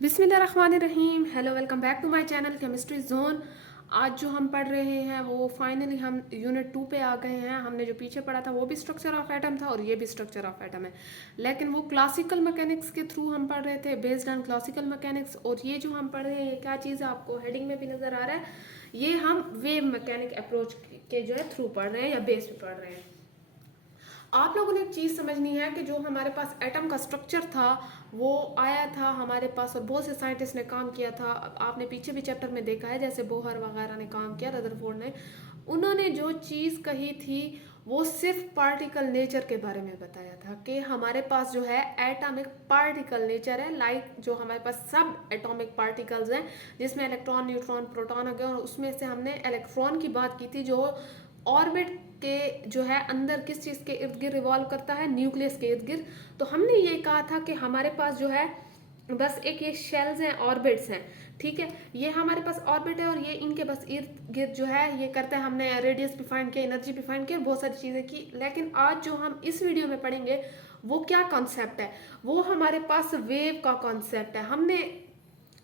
बिस्मिल्लाहिर्रहमानिर्रहीम। Hello, welcome back to my channel chemistry zone. आज जो हम पढ़ रहे हैं वो फाइनली हम यूनिट 2 पे आ गए हैं। हमने जो पीछे पढ़ा था वो भी स्ट्रक्चर ऑफ एटम था और ये भी स्ट्रक्चर ऑफ एटम है, लेकिन वो क्लासिकल मैकेनिक्स के थ्रू हम पढ़ रहे थे, बेस्ड ऑन क्लासिकल मैकेनिक्स। और ये जो हम पढ़ रहे हैं ये क्या चीज़ है, आपको हेडिंग में भी नज़र आ रहा है। ये हम वेव मैकेनिक अप्रोच के जो है थ्रू पढ़ रहे हैं या बेस पे पढ़ रहे हैं। आप लोगों ने एक चीज़ समझनी है कि जो हमारे पास एटम का स्ट्रक्चर था वो आया था हमारे पास, और बहुत से साइंटिस्ट ने काम किया था। आपने पीछे भी चैप्टर में देखा है, जैसे बोहर वगैरह ने काम किया, रदरफोर्ड ने। उन्होंने जो चीज़ कही थी वो सिर्फ पार्टिकल नेचर के बारे में बताया था कि हमारे पास जो है एटम एक पार्टिकल नेचर है, लाइक जो हमारे पास सब एटॉमिक पार्टिकल्स हैं जिसमें इलेक्ट्रॉन, न्यूट्रॉन, प्रोटॉन हो गए। और उसमें से हमने इलेक्ट्रॉन की बात की थी जो ऑर्बिट के जो है अंदर किस चीज़ के इर्द गिर्द रिवॉल्व करता है, न्यूक्लियस के इर्द गिर्द। तो हमने ये कहा था कि हमारे पास जो है बस एक ये शेल्स हैं, ऑर्बिट्स हैं, ठीक है। ये हमारे पास ऑर्बिट है और ये इनके बस इर्द गिर्द जो है ये करते हैं। हमने रेडियस भी फाइंड किया, एनर्जी भी फाइंड किया, बहुत सारी चीज़ें की। लेकिन आज जो हम इस वीडियो में पढ़ेंगे वो क्या कॉन्सेप्ट है, वो हमारे पास वेव का कॉन्सेप्ट है। हमने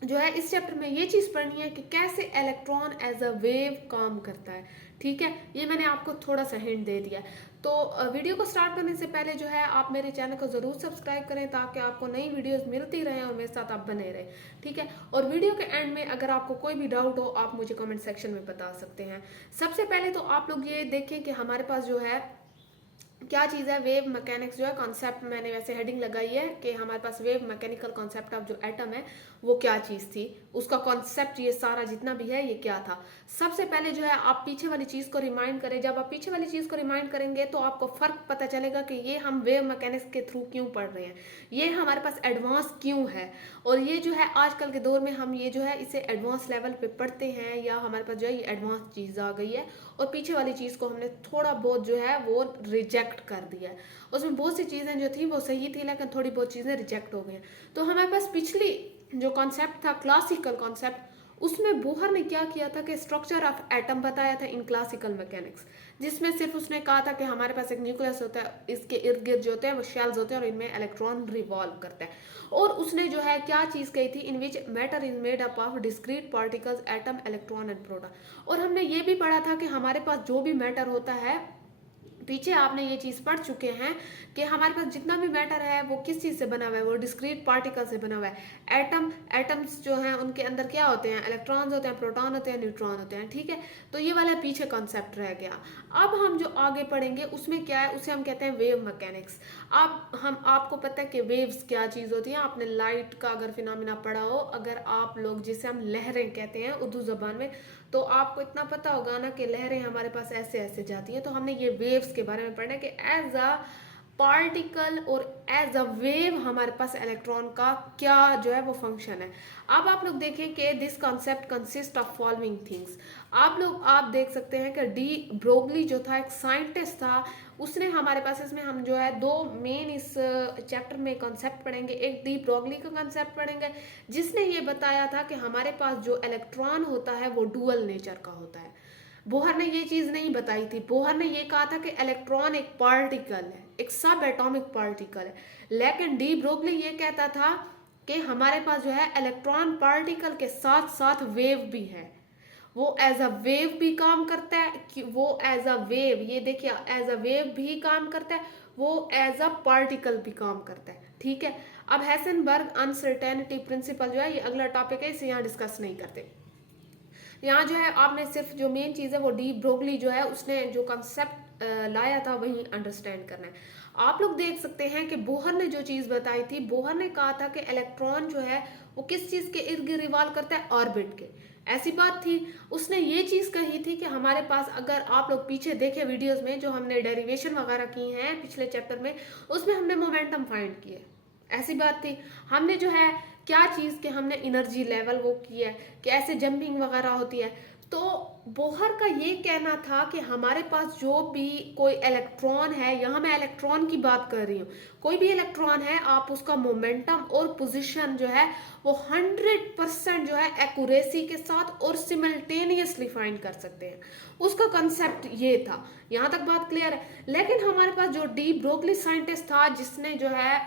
जो है इस चैप्टर में ये चीज़ पढ़नी है कि कैसे इलेक्ट्रॉन एज अ वेव काम करता है, ठीक है। ये मैंने आपको थोड़ा सा हिंट दे दिया। तो वीडियो को स्टार्ट करने से पहले जो है आप मेरे चैनल को ज़रूर सब्सक्राइब करें ताकि आपको नई वीडियोस मिलती रहें और मेरे साथ आप बने रहें, ठीक है। और वीडियो के एंड में अगर आपको कोई भी डाउट हो आप मुझे कमेंट सेक्शन में बता सकते हैं। सबसे पहले तो आप लोग ये देखें कि हमारे पास जो है क्या चीज़ है, वेव मैकेनिक्स जो है कॉन्सेप्ट। मैंने वैसे हेडिंग लगाई है कि हमारे पास वेव मैकेनिकल कॉन्सेप्ट ऑफ जो एटम है वो क्या चीज़ थी, उसका कॉन्सेप्ट ये सारा जितना भी है ये क्या था। सबसे पहले जो है आप पीछे वाली चीज़ को रिमाइंड करें। जब आप पीछे वाली चीज़ को रिमाइंड करेंगे तो आपको फ़र्क पता चलेगा कि ये हम वेव मैकेनिक्स के थ्रू क्यों पढ़ रहे हैं, ये हमारे पास एडवांस क्यों है। और ये जो है आजकल के दौर में हम ये जो है इसे एडवांस लेवल पे पढ़ते हैं, या हमारे पास जो है ये एडवांस चीज़ आ गई है और पीछे वाली चीज़ को हमने थोड़ा बहुत जो है वो रिजेक्ट कर दिया है। उसमें बहुत सी चीज़ें जो थी वो सही थी लेकिन थोड़ी बहुत चीज़ें रिजेक्ट हो गई हैं। तो हमारे पास पिछली जो कॉन्सेप्ट था क्लासिकल कॉन्सेप्ट, उसमें बोहर ने क्या किया था कि स्ट्रक्चर ऑफ एटम बताया था इन क्लासिकल मैकेनिक्स, जिसमें सिर्फ उसने कहा था कि हमारे पास एक न्यूक्लियस होता है, इसके इर्द गिर्द जो होते हैं वो शेल्स होते हैं और इनमें इलेक्ट्रॉन रिवॉल्व करता है। और उसने जो है क्या चीज़ कही थी, in which matter is made up of discrete particles atom electron and proton. और हमने ये भी पढ़ा था कि हमारे पास जो भी मैटर होता है, पीछे आपने ये चीज़ पढ़ चुके हैं कि हमारे पास जितना भी मैटर है वो किस चीज़ से बना हुआ है, वो डिस्क्रीट पार्टिकल से बना हुआ है। एटम्स जो हैं उनके अंदर क्या होते हैं, इलेक्ट्रॉन्स होते हैं, प्रोटॉन होते हैं, न्यूट्रॉन होते हैं, ठीक है। तो ये वाला पीछे कॉन्सेप्ट रह गया। अब हम जो आगे पढ़ेंगे उसमें क्या है, उसे हम कहते हैं वेव मैकेनिक्स। अब हम आपको पता है कि वेव्स क्या चीज़ होती है। आपने लाइट का अगर फिनोमिना पढ़ा हो, अगर आप लोग जिसे हम लहरें कहते हैं उर्दू ज़बान में, तो आपको इतना पता होगा ना कि लहरें हमारे पास ऐसे ऐसे जाती हैं। तो हमने ये वेव्स के बारे में पढ़ना है कि एज अ पार्टिकल और एज अ वेव हमारे पास इलेक्ट्रॉन का क्या जो है वो फंक्शन है। अब आप लोग देखें कि this concept consist of following things. आप देख सकते हैं कि डी ब्रोगली जो था एक साइंटिस्ट था, उसने हमारे पास, इसमें हम जो है दो मेन इस चैप्टर में कॉन्सेप्ट पढ़ेंगे। एक डी ब्रोगली का कॉन्सेप्ट पढ़ेंगे जिसने ये बताया था कि हमारे पास जो इलेक्ट्रॉन होता है वो डुअल नेचर का होता है। बोहर ने ये चीज़ नहीं बताई थी। बोहर ने ये कहा था कि इलेक्ट्रॉन एक पार्टिकल है, एक सब एटॉमिक पार्टिकल है। लेकिन डी ब्रोगली ये कहता था कि हमारे पास जो है इलेक्ट्रॉन पार्टिकल के साथ साथ वेव भी है, वो एज अ वेव भी काम करता है। कि वो एज अ वेव, ये देखिए, एज अ वेव भी काम करता है, वो एज अ पार्टिकल भी काम करता है, ठीक है। अब हेसेनबर्ग अनसर्टेनिटी प्रिंसिपल जो है ये अगला टॉपिक है, इसे यहाँ डिस्कस नहीं करते। यहाँ जो है आपने सिर्फ जो मेन चीज़ है वो डी ब्रोगली जो है उसने जो कंसेप्ट लाया था वही अंडरस्टैंड करना है। आप लोग देख सकते हैं कि बोहर ने जो चीज़ बताई थी, बोहर ने कहा था कि इलेक्ट्रॉन जो है वो किस चीज़ के इर्द गिर्द रिवॉल्व करता है, ऑर्बिट के। ऐसी बात थी। उसने ये चीज़ कही थी कि हमारे पास, अगर आप लोग पीछे देखे वीडियोस में जो हमने डेरिवेशन वगैरह की हैं पिछले चैप्टर में, उसमें हमने मोमेंटम फाइंड किए। ऐसी बात थी। हमने जो है क्या चीज़ के हमने एनर्जी लेवल वो की है कि ऐसे जंपिंग वगैरह होती है। तो बोहर का ये कहना था कि हमारे पास जो भी कोई इलेक्ट्रॉन है, यहाँ मैं इलेक्ट्रॉन की बात कर रही हूँ, कोई भी इलेक्ट्रॉन है, आप उसका मोमेंटम और पोजीशन जो है वो 100% जो है एक्यूरेसी के साथ और सिमल्टेनियसली फाइंड कर सकते हैं। उसका कंसेप्ट ये था। यहाँ तक बात क्लियर है। लेकिन हमारे पास जो डी ब्रोगली साइंटिस्ट था जिसने जो है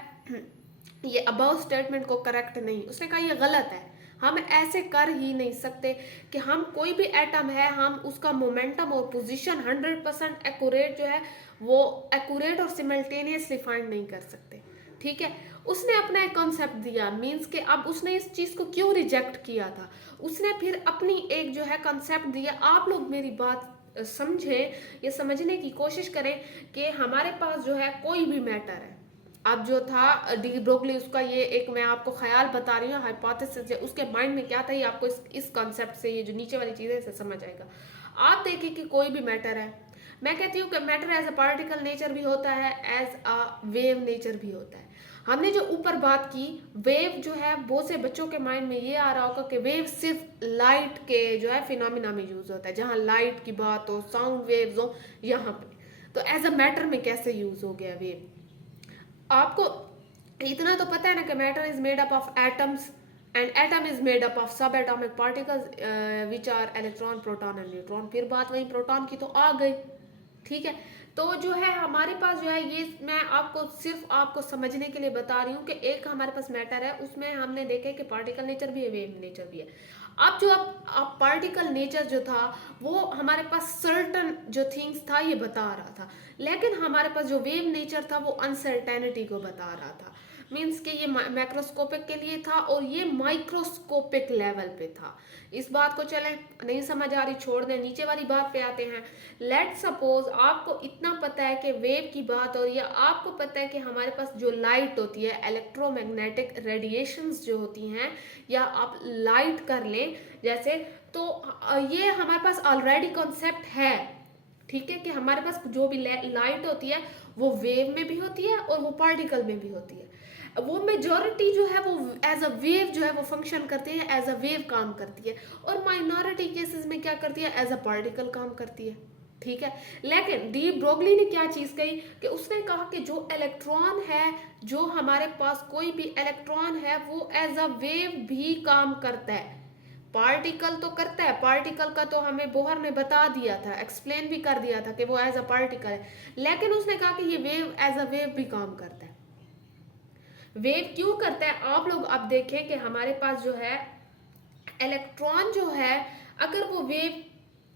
ये अबाउ स्टेटमेंट को करेक्ट नहीं, उसने कहा ये गलत है, हम ऐसे कर ही नहीं सकते कि हम कोई भी एटम है हम उसका मोमेंटम और पोजीशन 100% एक्यूरेट जो है वो एक्यूरेट और सिमल्टेनियसली फाइंड नहीं कर सकते। ठीक है, उसने अपना एक कॉन्सेप्ट दिया, मीन्स के अब उसने इस चीज को क्यों रिजेक्ट किया था, उसने फिर अपनी एक जो है कॉन्सेप्ट दिया। आप लोग मेरी बात समझें, ये समझने की कोशिश करें कि हमारे पास जो है कोई भी मैटर है, अब जो था डी ब्रोगली उसका ये एक मैं आपको ख्याल बता रही हूँ, हाइपोथेसिस उसके माइंड में क्या था ये आपको इस कॉन्सेप्ट से ये जो नीचे वाली चीज़ें से समझ आएगा। आप देखिए कि कोई भी मैटर है, मैं कहती हूँ कि matter as a particle nature भी होता है, एज अ वेव नेचर भी होता है। हमने जो ऊपर बात की वेव जो है, बहुत से बच्चों के माइंड में ये आ रहा होगा कि वेव सिर्फ लाइट के जो है फिनोमिना में यूज होता है, जहाँ लाइट की बात हो, साउंड वेव्स हो, यहाँ पे तो एज अ मैटर में कैसे यूज हो गया वेव। आपको इतना तो पता है ना कि matter is made up of atoms and atom is made up of subatomic particles which are electron proton and neutron. फिर बात वही प्रोटॉन की तो आ गई। ठीक है, तो जो है हमारे पास जो है ये मैं आपको सिर्फ आपको समझने के लिए बता रही हूँ कि एक हमारे पास मैटर है, उसमें हमने देखा कि पार्टिकल नेचर भी है, वेव नेचर भी है। अब जो अब पार्टिकल नेचर जो था वो हमारे पास सर्टन जो थिंग्स था ये बता रहा था, लेकिन हमारे पास जो वेव नेचर था वो अनसर्टेनिटी को बता रहा था। मीन्स कि ये मैक्रोस्कोपिक के लिए था और ये माइक्रोस्कोपिक लेवल पे था। इस बात को चले नहीं समझ आ रही छोड़ दें, नीचे वाली बात पे आते हैं। लेट सपोज आपको इतना पता है कि वेव की बात हो रही है, आपको पता है कि हमारे पास जो लाइट होती है, इलेक्ट्रोमैग्नेटिक रेडिएशंस जो होती हैं, या आप लाइट कर लें जैसे, तो ये हमारे पास ऑलरेडी कॉन्सेप्ट है। ठीक है, कि हमारे पास जो भी लाइट होती है वो वेव में भी होती है और वो पार्टिकल में भी होती है। वो मेजॉरिटी जो है वो एज अ वेव जो है वो फंक्शन करती है, एज अ वेव काम करती है, और माइनॉरिटी केसेस में क्या करती है, एज अ पार्टिकल काम करती है। ठीक है, लेकिन डी ब्रोगली ने क्या चीज कही कि उसने कहा कि जो इलेक्ट्रॉन है, जो हमारे पास कोई भी इलेक्ट्रॉन है वो एज अ वेव भी काम करता है। पार्टिकल तो करता है, पार्टिकल का तो हमें बोहर ने बता दिया था, एक्सप्लेन भी कर दिया था कि वो एज अ पार्टिकल है, लेकिन उसने कहा कि ये वेव एज अ वेव भी काम करता है। वेव क्यों करता है, आप लोग अब देखें कि हमारे पास जो है इलेक्ट्रॉन जो है, अगर वो वेव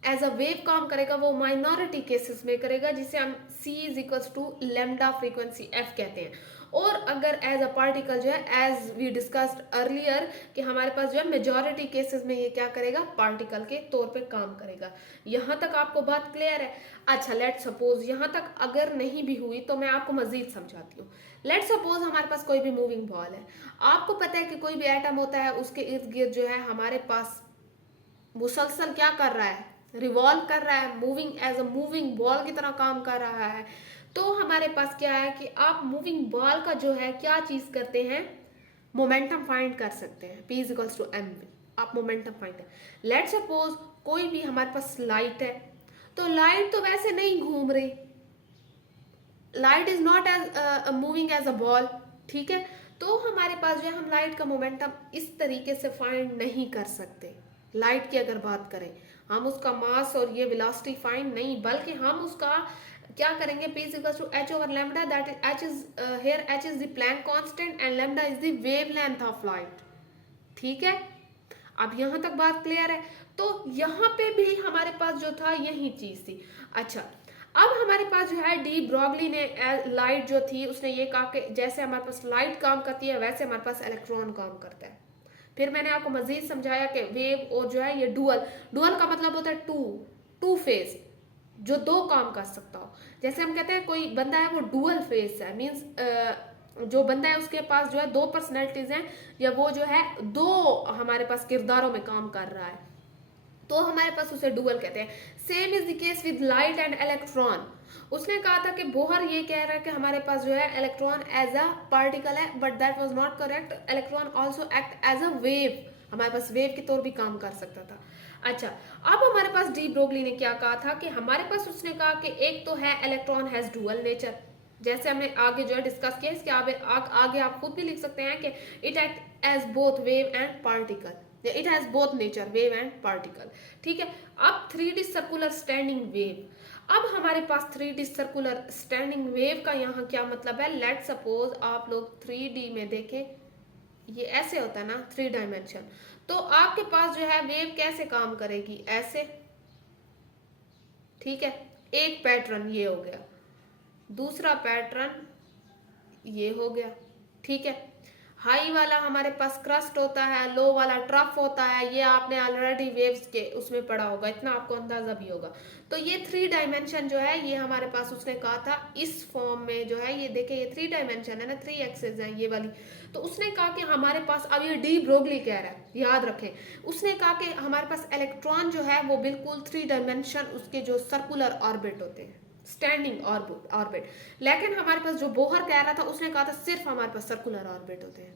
एज अ वेव काम करेगा वो माइनॉरिटी केसेस में करेगा, जिसे हम C is equal to lambda frequency f कहते हैं। और अगर एज अ पार्टिकल जो है, एज वी डिस्कस्ड अर्लियर, कि हमारे पास जो है मेजॉरिटी केसेस में ये क्या करेगा, पार्टिकल के तौर पे काम करेगा। यहाँ तक आपको बात क्लियर है? अच्छा, लेट सपोज यहाँ तक अगर नहीं भी हुई तो मैं आपको मजीद समझाती हूँ। लेट सपोज हमारे पास कोई भी मूविंग बॉल है, आपको पता है कि कोई भी एटम होता है उसके इर्द गिर्द जो है हमारे पास मुसलसल क्या कर रहा है, रिवॉल्व कर रहा है, moving as a moving ball की तरह काम कर रहा है। तो हमारे पास क्या है कि आप मूविंग बॉल का जो है क्या चीज करते हैं, मोमेंटम फाइंड कर सकते हैं, P is equals to m. आप मोमेंटम फाइंड कर, लेट सपोज कोई भी हमारे पास लाइट है, तो लाइट तो वैसे नहीं घूम रही, light is not as moving as a ball. ठीक है, तो हमारे पास जो है हम लाइट का मोमेंटम इस तरीके से फाइंड नहीं कर सकते। लाइट की अगर बात करें, हम उसका मास और ये वेलोसिटी फाइंड नहीं, बल्कि हम उसका क्या करेंगे, P is equals to h over lambda, that is h is here h is the Planck constant and lambda is the wavelength of light। ठीक है, अब यहाँ तक बात क्लियर है? तो यहाँ पे भी हमारे पास जो था यही चीज थी। अच्छा, अब हमारे पास जो है डी ब्रॉगली ने लाइट जो थी उसने ये कहा कि जैसे हमारे पास लाइट काम करती है वैसे हमारे पास इलेक्ट्रॉन काम करता है। फिर मैंने आपको मजीद समझाया कि वेव और जो है ये डुअल, डुअल का मतलब होता है टू फेज, जो दो काम कर सकता हो। जैसे हम कहते हैं कोई बंदा है वो डुअल फेस है, मीन्स जो बंदा है उसके पास जो है दो पर्सनैलिटीज हैं, या वो जो है दो हमारे पास किरदारों में काम कर रहा है, तो हमारे पास उसे डुअल कहते हैं। Same is the case with light and electron. उसने कहा था कि बोहर ये कह रहा है कि हमारे पास जो है इलेक्ट्रॉन एज अ पार्टिकल है, but that was not correct. Electron also act as a wave, हमारे पास वेव के तौर भी काम कर सकता था। अच्छा, अब हमारे पास डी ब्रोगली ने क्या कहा था कि हमारे पास उसने कहा कि एक तो है इलेक्ट्रॉन हैज डुअल नेचर, जैसे हमने आगे जो है डिस्कस किया, इसके आगे आप खुद भी लिख सकते हैं कि it act as both wave and particle, it has both nature, wave and particle. ठीक है, अब 3D सर्कुलर स्टैंडिंग वेव, अब हमारे पास 3D सर्कुलर स्टैंडिंग वेव का यहाँ क्या मतलब है। लेट सपोज आप लोग 3D में देखें, ये ऐसे होता है ना 3 डायमेंशन, तो आपके पास जो है वेव कैसे काम करेगी, ऐसे, ठीक है। एक पैटर्न ये हो गया, दूसरा पैटर्न ये हो गया, ठीक है। हाई वाला हमारे पास क्रस्ट होता है, लो वाला ट्रफ होता है, ये आपने ऑलरेडी वेव्स के उसमें पढ़ा होगा, इतना आपको अंदाजा भी होगा। तो ये 3 डायमेंशन जो है ये हमारे पास उसने कहा था इस फॉर्म में जो है, ये देखे ये 3 डायमेंशन है ना, 3 एक्सेस है ये वाली। तो उसने कहा कि हमारे पास, अब ये डी ब्रोगली कह रहा है, याद रखें, उसने कहा कि हमारे पास इलेक्ट्रॉन जो है वो बिल्कुल 3 डायमेंशन उसके जो सर्कुलर ऑर्बिट होते हैं, स्टैंडिंग ऑर्बिट। लेकिन हमारे पास जो बोहर कह रहा था, उसने कहा था सिर्फ हमारे पास सर्कुलर ऑर्बिट होते हैं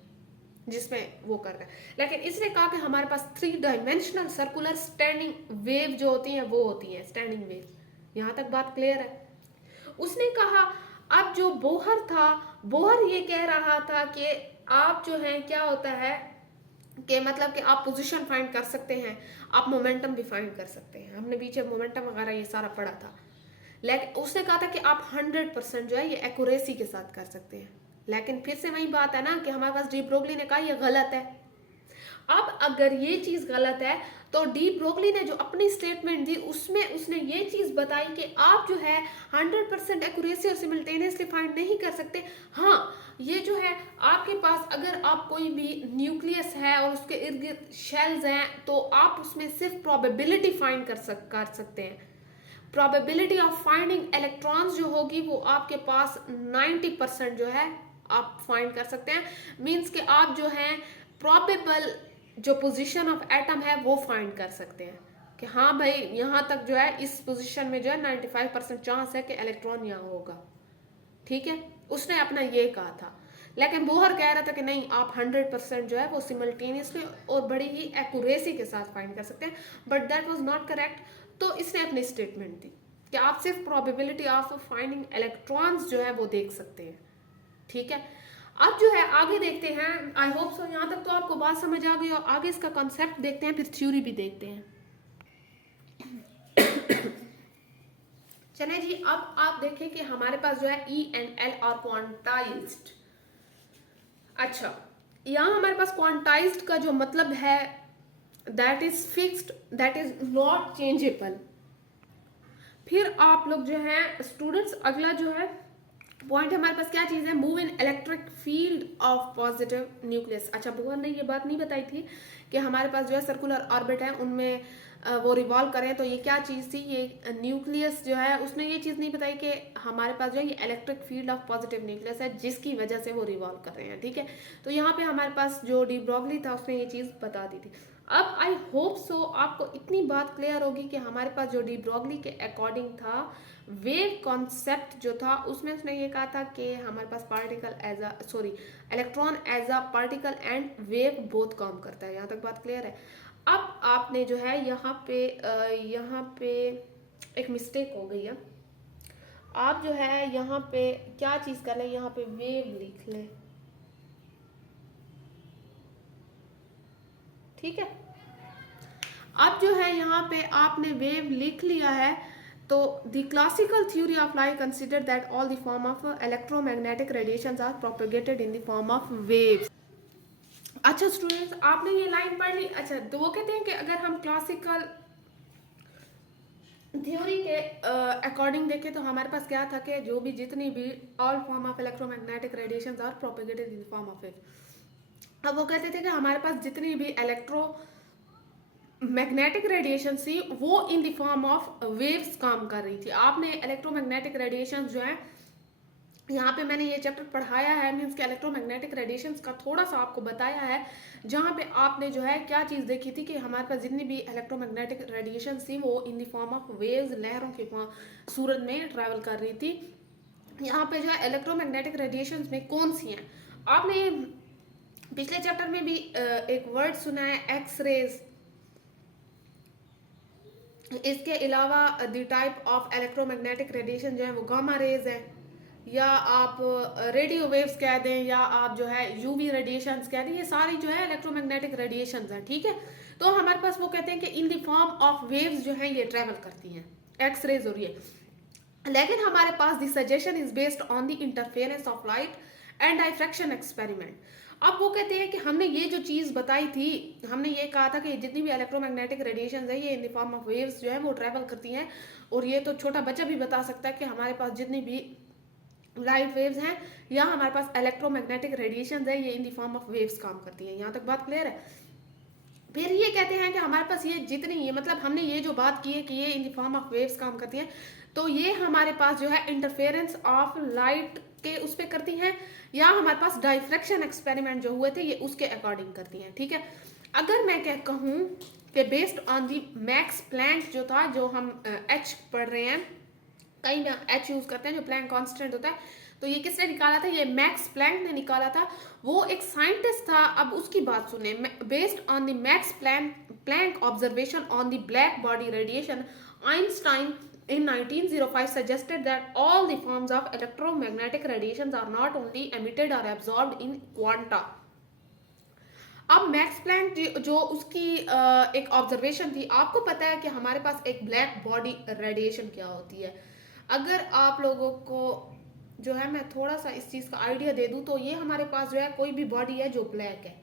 जिसमें वो कर रहा है। लेकिन इसने कहा कि हमारे पास 3 डायमेंशनल सर्कुलर स्टैंडिंग वेव जो होती हैं वो होती हैं स्टैंडिंग वेव। यहां तक बात क्लियर है। उसने कहा अब जो बोहर था, बोहर ये कह रहा था कि आप जो है क्या होता है कि मतलब कि आप पोजीशन फाइंड कर सकते हैं, आप मोमेंटम भी फाइंड कर सकते हैं, हमने पीछे मोमेंटम वगैरह ये सारा पढ़ा था। लेकिन उसने कहा था कि आप 100% जो है ये एक्यूरेसी के साथ कर सकते हैं। लेकिन फिर से वही बात है ना कि हमारे पास डी ब्रोगली ने कहा ये गलत है। अब अगर ये चीज गलत है तो डी ब्रोगली ने जो अपनी स्टेटमेंट दी उसमें उसने ये चीज बताई कि आप जो है 100% एक्यूरेसी और सिमिल्टेनियसली फाइंड नहीं कर सकते। हाँ, ये जो है आपके पास अगर आप कोई भी न्यूक्लियस है और उसके इर्द गिर्द शेल्स हैं तो आप उसमें सिर्फ प्रोबेबिलिटी फाइंड कर सकते हैं। प्रोबेबिलिटी ऑफ फाइंडिंग इलेक्ट्रॉन्स जो होगी वो आपके पास 90% जो है आप फाइंड कर सकते हैं। मींस कि आप जो है प्रोबेबल जो पोजीशन ऑफ एटम है वो फाइंड कर सकते हैं कि हाँ भाई यहाँ तक जो है इस पोजीशन में जो है 95% चांस है कि इलेक्ट्रॉन यहाँ होगा, ठीक है। उसने अपना ये कहा था। लेकिन बोहर कह रहा था कि नहीं, आप 100% जो है वो सिमल्टेनियसली और बड़ी ही एक्यूरेसी के साथ फाइंड कर सकते हैं, but that was not correct. तो इसने अपनी स्टेटमेंट दी कि आप सिर्फ प्रोबेबिलिटी ऑफ फाइंडिंग इलेक्ट्रॉन्स जो है वो देख सकते हैं, ठीक है। अब जो है आगे देखते हैं, आई होप सो यहाँ तक तो आपको बात समझ आ गई, और आगे इसका कॉन्सेप्ट देखते हैं, फिर थ्योरी भी देखते हैं। चले जी, अब आप देखें कि हमारे पास जो है E and L R quantized. अच्छा, यहाँ हमारे पास क्वांटाइज्ड का जो मतलब है that is fixed, that is not changeable. फिर आप लोग जो है स्टूडेंट्स, अगला जो है पॉइंट हमारे पास क्या चीज है, move in electric field of positive nucleus. अच्छा, बोहर ने ये बात नहीं बताई थी कि हमारे पास जो है सर्कुलर ऑर्बिट है उनमें वो रिवॉल्व करें, तो ये क्या चीज थी, ये न्यूक्लियस जो है उसने ये चीज नहीं बताई कि हमारे पास जो है ये electric field of positive nucleus है जिसकी वजह से वो रिवॉल्व कर रहे हैं, ठीक है। तो यहाँ पे हमारे पास जो डी ब्रोगली था उसने ये चीज बता दी थी। अब आई होप सो आपको इतनी बात क्लियर होगी कि हमारे पास जो डी ब्रोगली के अकॉर्डिंग था, वेव कॉन्सेप्ट जो था उसमें उसने ये कहा था कि हमारे पास particle as a electron as a particle and wave both काम करता है। यहाँ तक बात क्लियर है। अब आपने जो है यहाँ पे एक मिस्टेक हो गई है। आप जो है यहाँ पे क्या चीज कर लें, यहाँ पे वेव लिख लें, ठीक है। अब जो है यहाँ पे आपने वेव लिख लिया है, तो the classical theory of light consider that all the form of electromagnetic radiations are propagated in the form of waves. अच्छा स्टूडेंट्स, आपने ये लाइन पढ़ ली। अच्छा, तो वो कहते हैं कि अगर हम क्लासिकल थ्योरी के अकॉर्डिंग देखें तो हमारे पास क्या था कि जो भी जितनी भी all form of electromagnetic radiations are propagated in the form of wave. अब वो कहते थे कि हमारे पास जितनी भी इलेक्ट्रो मैग्नेटिक रेडिएशन थी वो इन द फॉर्म ऑफ वेव्स काम कर रही थी। आपने इलेक्ट्रोमैग्नेटिक रेडिएशन जो है यहाँ पे मैंने ये चैप्टर पढ़ाया है, मीन्स के इलेक्ट्रोमैग्नेटिक रेडिएशंस का थोड़ा सा आपको बताया है, जहाँ पे आपने जो है क्या चीज़ देखी थी कि हमारे पास जितनी भी इलेक्ट्रोमैग्नेटिक रेडिएशन थी वो इन द फॉर्म ऑफ वेव्स, लहरों के सूरत में ट्रैवल कर रही थी। यहाँ पे जो है इलेक्ट्रोमैग्नेटिक रेडिएशंस में कौन सी हैं, आपने पिछले चैप्टर में भी एक वर्ड सुना है एक्स रेज। इसके अलावा the type of electromagnetic radiation जो है वो गामा रेज है, या आप रेडियो वेव्स कह दें, या आप जो है यूवी रेडिएशंस कह दें, ये सारी जो है इलेक्ट्रोमैग्नेटिक रेडिएशंस हैं, ठीक है। तो हमारे पास वो कहते हैं कि इन द फॉर्म ऑफ वेव्स जो है ये ट्रैवल करती हैं, एक्स रेज और ये। लेकिन हमारे पास the suggestion is based on the interference of light and diffraction experiment. अब वो कहते हैं कि हमने ये जो चीज़ बताई थी, हमने ये कहा था कि जितनी भी इलेक्ट्रोमैग्नेटिक रेडिएशन है ये इन द फॉर्म ऑफ वेव्स जो है वो ट्रैवल करती हैं। और ये तो छोटा बच्चा भी बता सकता है कि हमारे पास जितनी भी लाइट वेव्स हैं या हमारे पास इलेक्ट्रोमैग्नेटिक रेडिएशन है ये इन द फॉर्म ऑफ वेव्स काम करती हैं। यहाँ तक बात क्लियर है। फिर ये कहते हैं कि हमारे पास ये जितनी ये मतलब हमने ये जो बात की है कि ये इन द फॉर्म ऑफ वेव्स काम करती हैं, तो ये हमारे पास जो है इंटरफेरेंस ऑफ लाइट के उस पर करती हैं, या हमारे पास डाइफ्रैक्शन एक्सपेरिमेंट जो हुए थे ये उसके अकॉर्डिंग करती हैं। ठीक है। अगर मैं क्या कहूँ कि based on the Max Planck जो था, जो हम एच पढ़ रहे हैं, कहीं में एच यूज करते हैं जो प्लैंक कांस्टेंट होता है, तो ये किसने निकाला था? ये मैक्स प्लैंक ने निकाला था। वो एक साइंटिस्ट था। अब उसकी बात सुने। Based on the Max Planck observation on the black body radiation, Einstein in 1905 suggested that all the forms of electromagnetic radiations are not only emitted or absorbed in quanta। अब मैक्स प्लैंक जो उसकी एक observation थी, आपको पता है कि हमारे पास एक ब्लैक बॉडी रेडिएशन क्या होती है। अगर आप लोगों को जो है मैं थोड़ा सा इस चीज़ का आइडिया दे दूं, तो ये हमारे पास जो है कोई भी बॉडी है जो ब्लैक है,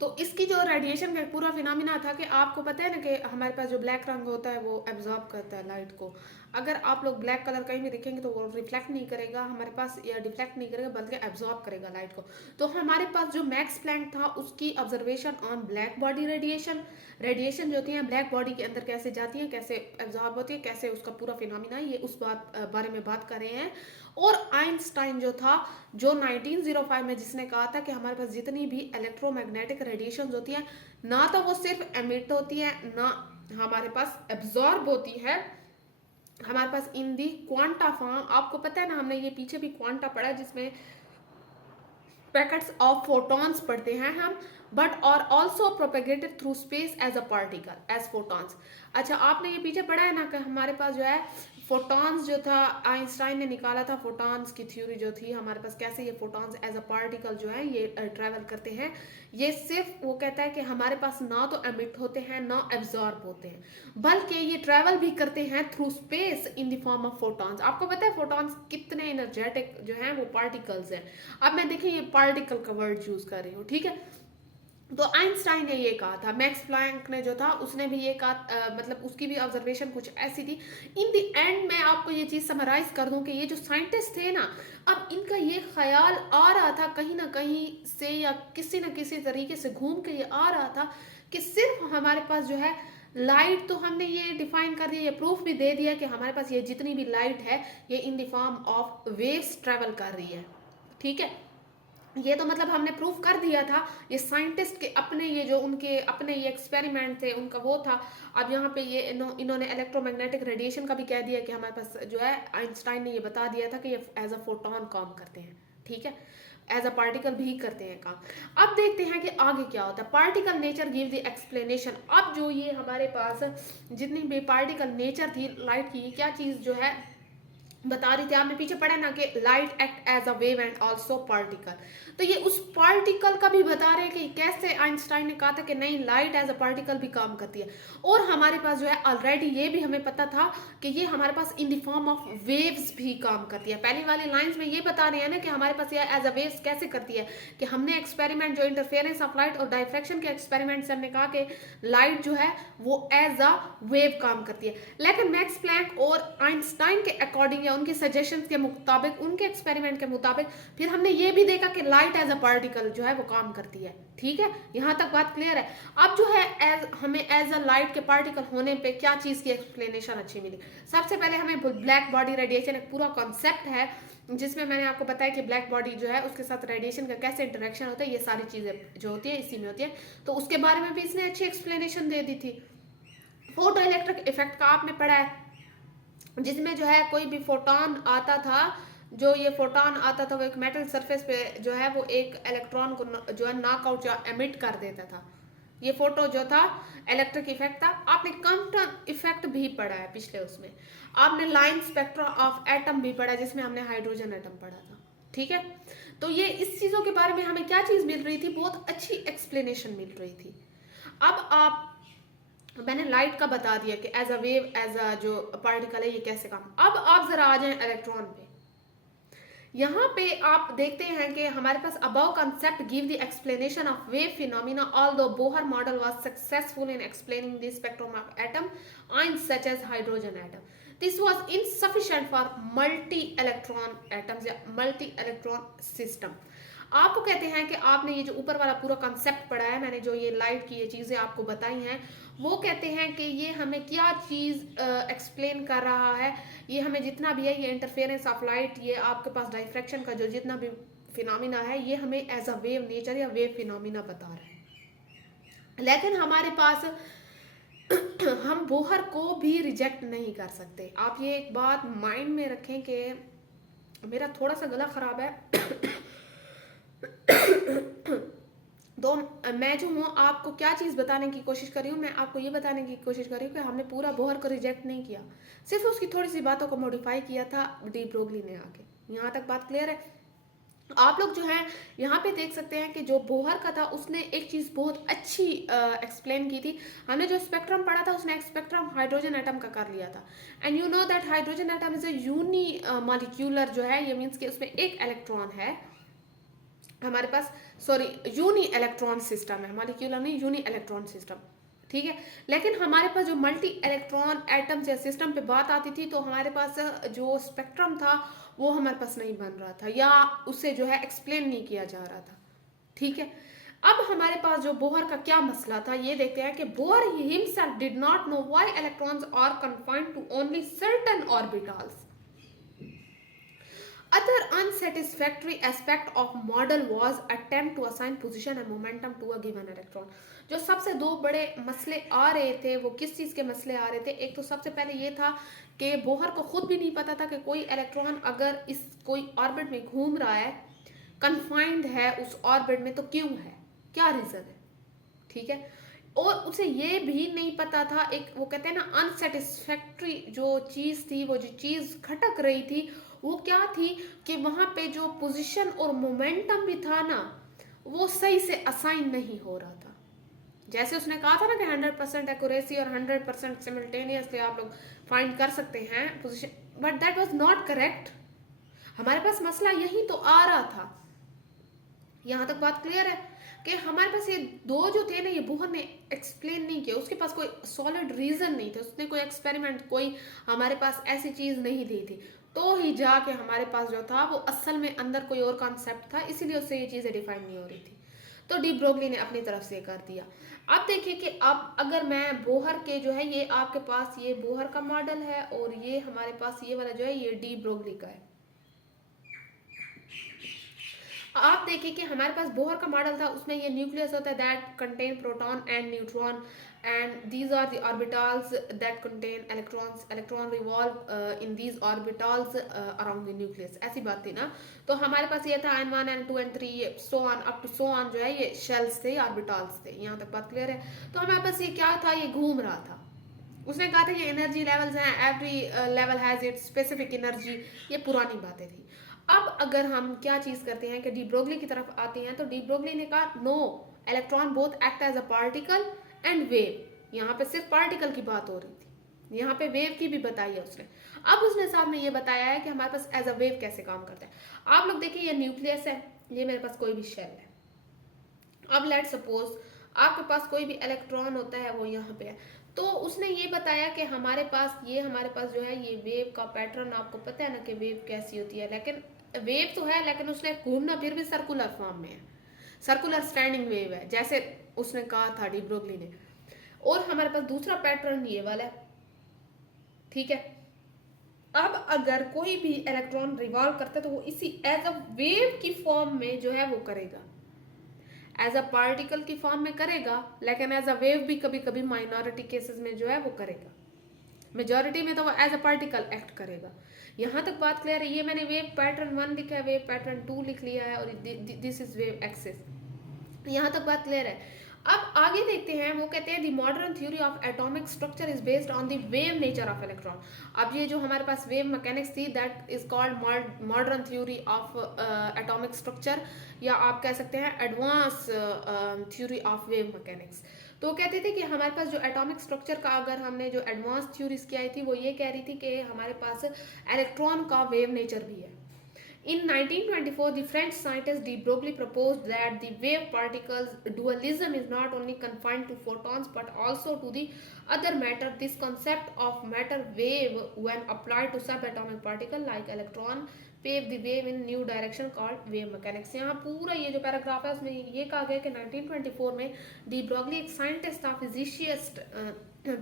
तो इसकी जो रेडिएशन का पूरा फिनोमिना था कि आपको पता है ना कि हमारे पास जो ब्लैक रंग होता है वो एब्जॉर्ब करता है लाइट को। अगर आप लोग ब्लैक कलर कहीं भी देखेंगे तो वो रिफ्लेक्ट नहीं करेगा हमारे पास या डिफ्लेक्ट नहीं करेगा, बल्कि एब्जॉर्ब करेगा लाइट को। तो हमारे पास जो मैक्स प्लैंक था उसकी observation on black body radiation, radiation जो होती है ब्लैक बॉडी के अंदर कैसे जाती है, कैसे एब्जॉर्ब होती है, कैसे उसका पूरा फिनोमिना है, ये उस बारे में बात कर रहे हैं। और आइंस्टाइन जो था, जो 1905 में जिसने कहा था कि हमारे पास जितनी भी इलेक्ट्रोमैग्नेटिक रेडिएशन होती है, ना तो वो सिर्फ एमिट होती है ना हमारे पास एब्जॉर्ब होती है, हमारे पास इन दी क्वांटा फॉर्म। आपको पता है ना, हमने ये पीछे भी क्वांटा पढ़ा जिसमें पैकेट्स ऑफ फोटॉन्स पढ़ते हैं हम, बट और also propagated through space as a particle as photons. अच्छा, आपने ये पीछे पढ़ा है ना कि हमारे पास जो है फोटॉन्स जो था, आइंस्टाइन ने निकाला था फोटॉन्स की थ्योरी जो थी हमारे पास, कैसे ये फोटॉन्स एज अ पार्टिकल जो है ये ट्रैवल करते हैं। ये सिर्फ वो कहता है कि हमारे पास ना तो एमिट होते हैं ना एब्जॉर्ब होते हैं, बल्कि ये ट्रैवल भी करते हैं through space in the form of photons. आपको पता है फोटॉन्स कितने एनर्जेटिक जो है वो पार्टिकल्स हैं। अब मैं देखिए ये पार्टिकल का वर्ड यूज कर रही हूँ, ठीक है। तो आइंस्टाइन ने ये कहा था, मैक्स प्लैंक ने जो था उसने भी ये कहा, मतलब उसकी भी ऑब्जर्वेशन कुछ ऐसी थी। इन द एंड मैं आपको ये चीज़ समराइज कर दूं कि ये जो साइंटिस्ट थे ना, अब इनका ये ख्याल आ रहा था कहीं ना कहीं से या किसी न किसी तरीके से घूम के ये आ रहा था कि सिर्फ हमारे पास जो है लाइट, तो हमने ये डिफाइन कर दिया, ये प्रूफ भी दे दिया कि हमारे पास ये जितनी भी लाइट है ये इन the form of waves travel कर रही है, ठीक है। ये तो मतलब हमने प्रूफ कर दिया था, ये साइंटिस्ट के अपने ये जो उनके अपने ये एक्सपेरिमेंट थे उनका वो था। अब यहाँ पे ये इन्होंने इलेक्ट्रोमैग्नेटिक रेडिएशन का भी कह दिया कि हमारे पास जो है आइंस्टाइन ने ये बता दिया था कि ये एज अ फोटोन काम करते हैं, ठीक है, एज अ पार्टिकल भी करते हैं काम। अब देखते हैं कि आगे क्या होता है। Particle nature give the explanation. अब जो ये हमारे पास जितनी भी पार्टिकल नेचर थी लाइट की, क्या चीज़ जो है बता रही थी, आपने पीछे पढ़ा ना कि light act as a wave and also particle. तो ये उस पार्टिकल का भी बता रहे हैं कि कैसे आइंस्टाइन ने कहा था कि नहीं लाइट एज अ पार्टिकल भी काम करती है। और हमारे पास जो है ऑलरेडी ये भी हमें पता था कि ये हमारे पास in the form of waves भी काम करती है। पहली वाली लाइंस में ये बता रहे हैं ना कि हमारे पास ये एज अ वेव्स कैसे करती है, कि हमने एक्सपेरिमेंट जो इंटरफेरेंस ऑफ लाइट और डाइफ्रैक्शन के एक्सपेरिमेंट से हमने कहा कि लाइट जो है वो एज अ वेव काम करती है। लेकिन मैक्स प्लैंक और आइंस्टाइन के अकॉर्डिंग या उनके सजेशंस के मुताबिक, उनके एक्सपेरिमेंट के मुताबिक, फिर हमने ये भी देखा कि लाइट एज अ पार्टिकल जो है वो काम करती है, ठीक है। यहां तक बात क्लियर है। अब जो है हमें एज अ लाइट के पार्टिकल होने पे क्या चीज की एक्सप्लेनेशन अच्छी मिली। सबसे पहले हमें ब्लैक बॉडी रेडिएशन एक पूरा कॉन्सेप्ट है जिसमें मैंने आपको बताया कि ब्लैक बॉडी जो है उसके साथ रेडिएशन का कैसे इंटरेक्शन होता है, ये सारी चीजें जो होती है इसी में होती है। तो उसके बारे में भी इसने अच्छी एक्सप्लेनेशन दे दी थी। फोटो इलेक्ट्रिक इफेक्ट का आपने पढ़ा है, जिसमें जो है कोई भी फोटोन आता था, जो ये फोटोन आता था वो एक मेटल सरफेस पे जो है वो एक इलेक्ट्रॉन को जो है नॉकआउट या एमिट कर देता था। ये फोटो जो था इलेक्ट्रिक इफेक्ट था। आपने क्वांटम इफेक्ट भी पढ़ा है पिछले उसमें। आपने लाइन स्पेक्ट्रा ऑफ एटम भी पढ़ा जिसमें हमने हाइड्रोजन एटम पढ़ा था, ठीक है। तो ये इस चीजों के बारे में हमें क्या चीज मिल रही थी, बहुत अच्छी एक्सप्लेनेशन मिल रही थी। अब आप मैंने लाइट का बता दिया कि as a wave, as a जो पार्टिकल है ये कैसे काम। अब आप जरा आ जाएं इलेक्ट्रॉन पे। यहाँ पे आप देखते हैं कि हमारे पास above concept give the explanation of wave phenomena although Bohr model was successful in explaining the spectrum of atom ions such as hydrogen atom, this was insufficient for multi electron atoms या multi electron system. आपको कहते हैं कि आपने ये जो ऊपर वाला पूरा कंसेप्ट पढ़ा है, मैंने जो ये लाइट की ये चीज़ें आपको बताई हैं, वो कहते हैं कि ये हमें क्या चीज़ एक्सप्लेन कर रहा है। ये हमें जितना भी है, ये इंटरफेरेंस ऑफ लाइट, ये आपके पास डाइफ्रैक्शन का जो जितना भी फिनोमिना है, ये हमें एज अ वेव नेचर या वेव फिनोमिना बता रहा है। लेकिन हमारे पास हम बोहर को भी रिजेक्ट नहीं कर सकते। आप ये एक बात माइंड में रखें कि मेरा थोड़ा सा गला खराब है तो मैं जो हूँ आपको क्या चीज़ बताने की कोशिश कर रही हूँ, मैं आपको ये बताने की कोशिश कर रही हूँ कि हमने पूरा बोहर को रिजेक्ट नहीं किया, सिर्फ उसकी थोड़ी सी बातों को मॉडिफाई किया था डी ब्रोगली ने आके। यहाँ तक बात क्लियर है? आप लोग जो है यहाँ पे देख सकते हैं कि जो बोहर का था उसने एक चीज़ बहुत अच्छी एक्सप्लेन की थी। हमने जो स्पेक्ट्रम पढ़ा था उसने स्पेक्ट्रम हाइड्रोजन एटम का कर लिया था। And you know that hydrogen atom is a unimolecular जो है, ये मीन्स कि उसमें एक इलेक्ट्रॉन है हमारे पास, सॉरी यूनी इलेक्ट्रॉन सिस्टम है, मॉलिक्यूलर नहीं, यूनी इलेक्ट्रॉन सिस्टम, ठीक है। लेकिन हमारे पास जो मल्टी इलेक्ट्रॉन एटम्स या सिस्टम पे बात आती थी तो हमारे पास जो स्पेक्ट्रम था वो हमारे पास नहीं बन रहा था या उसे जो है एक्सप्लेन नहीं किया जा रहा था, ठीक है। अब हमारे पास जो बोहर का क्या मसला था ये देखते हैं कि Bohr himself did not know why electrons are confined to only certain orbitals. Other unsatisfactory aspect of model was attempt to assign position and momentum to a given electron. जो सबसे दो बड़े मसले आ रहे थे वो किस चीज़ के मसले आ रहे थे? एक तो सबसे पहले ये था कि बोहर को खुद भी नहीं पता था कि कोई इलेक्ट्रॉन अगर इस कोई ऑर्बिट में घूम रहा है, कन्फाइंड है उस ऑर्बिट में, तो क्यों है, क्या रीज़न है, ठीक है। और उसे ये भी नहीं पता था, एक वो कहते हैं ना अनसेटिस्फैक्ट्री जो चीज़ थी, वो जो चीज़ खटक रही थी वो क्या थी कि वहाँ पे जो पोजीशन और मोमेंटम भी था ना वो सही से असाइन नहीं हो रहा था। जैसे उसने कहा था ना कि 100% एक्यूरेसी और 100% सिमिल्टेनियसली आप लोग फाइंड कर सकते हैं position, but that was not correct. हमारे पास मसला यही तो आ रहा था। यहाँ तक बात क्लियर है कि हमारे पास ये दो जो थे ना ये बोहर ने एक्सप्लेन नहीं किया, उसके पास कोई सॉलिड रीजन नहीं था, उसने कोई एक्सपेरिमेंट कोई हमारे पास ऐसी चीज नहीं दी थी, तो ही जाके हमारे पास जो था वो असल में अंदर कोई और कॉन्सेप्ट था, इसीलिए उससे ये चीज़ें डिफाइन नहीं हो रही थी। तो डी ब्रोगली ने अपनी तरफ से कर दिया। अब देखिए कि अब अगर मैं बोहर के जो है, ये आपके पास ये बोहर का मॉडल है और ये हमारे पास ये वाला जो है ये डी ब्रोगली का है। आप देखिए कि हमारे पास बोहर का मॉडल था, उसमें ये न्यूक्लियस होता है that contain proton and neutron and these are the orbitals that contain electrons, electron revolve in these orbitals around the nucleus, ऐसी बात थी ना। तो हमारे पास ये था N1 N2 N3 so on up to so on जो है ये शेल्स थे, ऑर्बिटल्स थे। यहाँ तक बात क्लियर है? तो हमारे पास ये क्या था, ये घूम रहा था। उसने कहा था ये एनर्जी लेवल्स हैं, every level has its specific energy, ये पुरानी बातें थी। अब अगर हम क्या चीज़ करते हैं कि डी ब्रोगली की तरफ आते हैं तो डी ब्रोगली ने कहा no, electron both act as a particle and wave. यहाँ पे सिर्फ पार्टिकल की बात हो रही थी, यहाँ पे वेव की भी बताई है उसने। अब उसने सामने ये बताया है कि हमारे पास एज अ वेव कैसे काम करता है। आप लोग देखिए ये न्यूक्लियस है, ये मेरे पास कोई भी शेल है। अब लेट सपोज आपके पास कोई भी इलेक्ट्रॉन होता है वो यहाँ पे है, तो उसने ये बताया कि हमारे पास जो है ये वेव का पैटर्न, आपको पता है ना कि वेव कैसी होती है, लेकिन वेव तो है लेकिन उसने घूमना फिर भी सर्कुलर फॉर्म में है, सर्कुलर स्टैंडिंग वेव है जैसे उसने कहा था डी ब्रोगली ने। और हमारे पास दूसरा पैटर्न ये वाला है, ठीक है। अब अगर कोई भी इलेक्ट्रॉन रिवॉल्व करता है तो वो इसी एज अ वेव की फॉर्म में जो है वो करेगा, एज अ पार्टिकल की फॉर्म में करेगा, लेकिन एज अ वेव भी कभी कभी माइनॉरिटी केसेस में जो है वो करेगा, मेजॉरिटी में तो वो एज अ पार्टिकल एक्ट करेगा। यहाँ तक बात क्लियर है? ये मैंने वेव पैटर्न 1 लिखा है, वेव पैटर्न 2 लिख लिया है और दिस इज वेव एक्सिस। यहाँ तक बात क्लियर है? अब आगे देखते हैं, वो कहते हैं the modern theory of atomic structure is based on the wave nature of electron. अब ये जो हमारे पास वेव मैकेनिक्स थी that is called modern theory of atomic structure, या आप कह सकते हैं advance theory of wave mechanics. तो वो कहते थे कि हमारे पास जो एटॉमिक स्ट्रक्चर का अगर हमने जो एडवांस थ्योरीज की आई थी वो ये कह रही थी कि हमारे पास इलेक्ट्रॉन का वेव नेचर भी है। In 1924, the French scientist de Broglie proposed that the wave particles dualism is not only confined to photons but also to the other matter. This concept of matter wave, when applied to subatomic particle like electron, paved the way in new direction called wave mechanics. यहाँ पूरा ये जो paragraph है उसमें ये कहा गया कि 1924 में डी ब्रॉगली एक साइंटिस्ट था, फिजिशियस्ट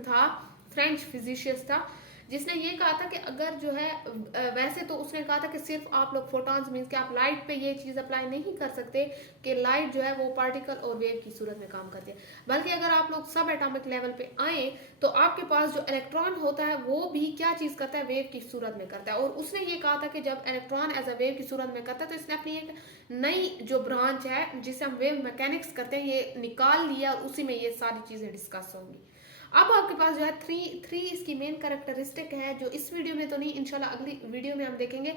था, फ्रेंच फिजिशियस्ट था, जिसने ये कहा था कि अगर जो है वैसे तो उसने कहा था कि सिर्फ आप लोग फोटॉन्स मीन्स कि आप लाइट पे ये चीज़ अप्लाई नहीं कर सकते कि लाइट जो है वो पार्टिकल और वेव की सूरत में काम करती है, बल्कि अगर आप लोग सब एटॉमिक लेवल पे आए तो आपके पास जो इलेक्ट्रॉन होता है वो भी क्या चीज़ करता है, वेव की सूरत में करता है। और उसने ये कहा था कि जब इलेक्ट्रॉन एज अ वेव की सूरत में करता है तो इसने अपनी एक नई जो ब्रांच है जिसे हम वेव मैकेनिक्स करते हैं ये निकाल लिया और उसी में ये सारी चीज़ें डिस्कस होंगी। अब आपके पास जो है थ्री इसकी मेन कैरेक्टरिस्टिक है जो इस वीडियो में तो नहीं, इंशाल्लाह अगली वीडियो में हम देखेंगे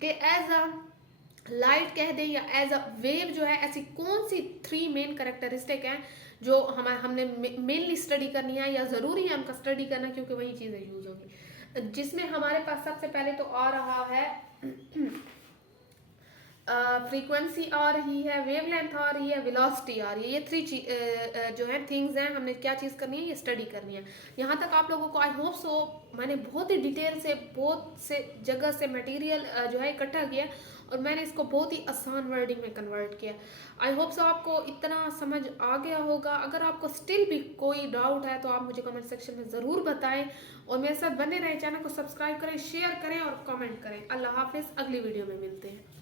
कि एज अ लाइट कह दें या एज अ वेव जो है ऐसी कौन सी 3 मेन कैरेक्टरिस्टिक हैं जो हमने मेनली स्टडी करनी है या ज़रूरी है हमका स्टडी करना क्योंकि वही चीज़ें यूज होगी, जिसमें हमारे पास सबसे पहले तो आ रहा है फ्रीक्वेंसी आ रही है, वेवलेंथ आ रही है, वेलोसिटी आ रही है। ये 3 जो है थिंग्स हैं, हमने क्या चीज़ करनी है, ये स्टडी करनी है। यहाँ तक आप लोगों को आई होप सो मैंने बहुत ही डिटेल से बहुत से जगह से मटेरियल जो है इकट्ठा किया और मैंने इसको बहुत ही आसान वर्डिंग में कन्वर्ट किया। आई होप सो आपको इतना समझ आ गया होगा। अगर आपको स्टिल भी कोई डाउट है तो आप मुझे कमेंट सेक्शन में ज़रूर बताएं और मेरे साथ बने रहें, चैनल को सब्सक्राइब करें, शेयर करें और कमेंट करें। अल्लाह हाफिज़, अगली वीडियो में मिलते हैं।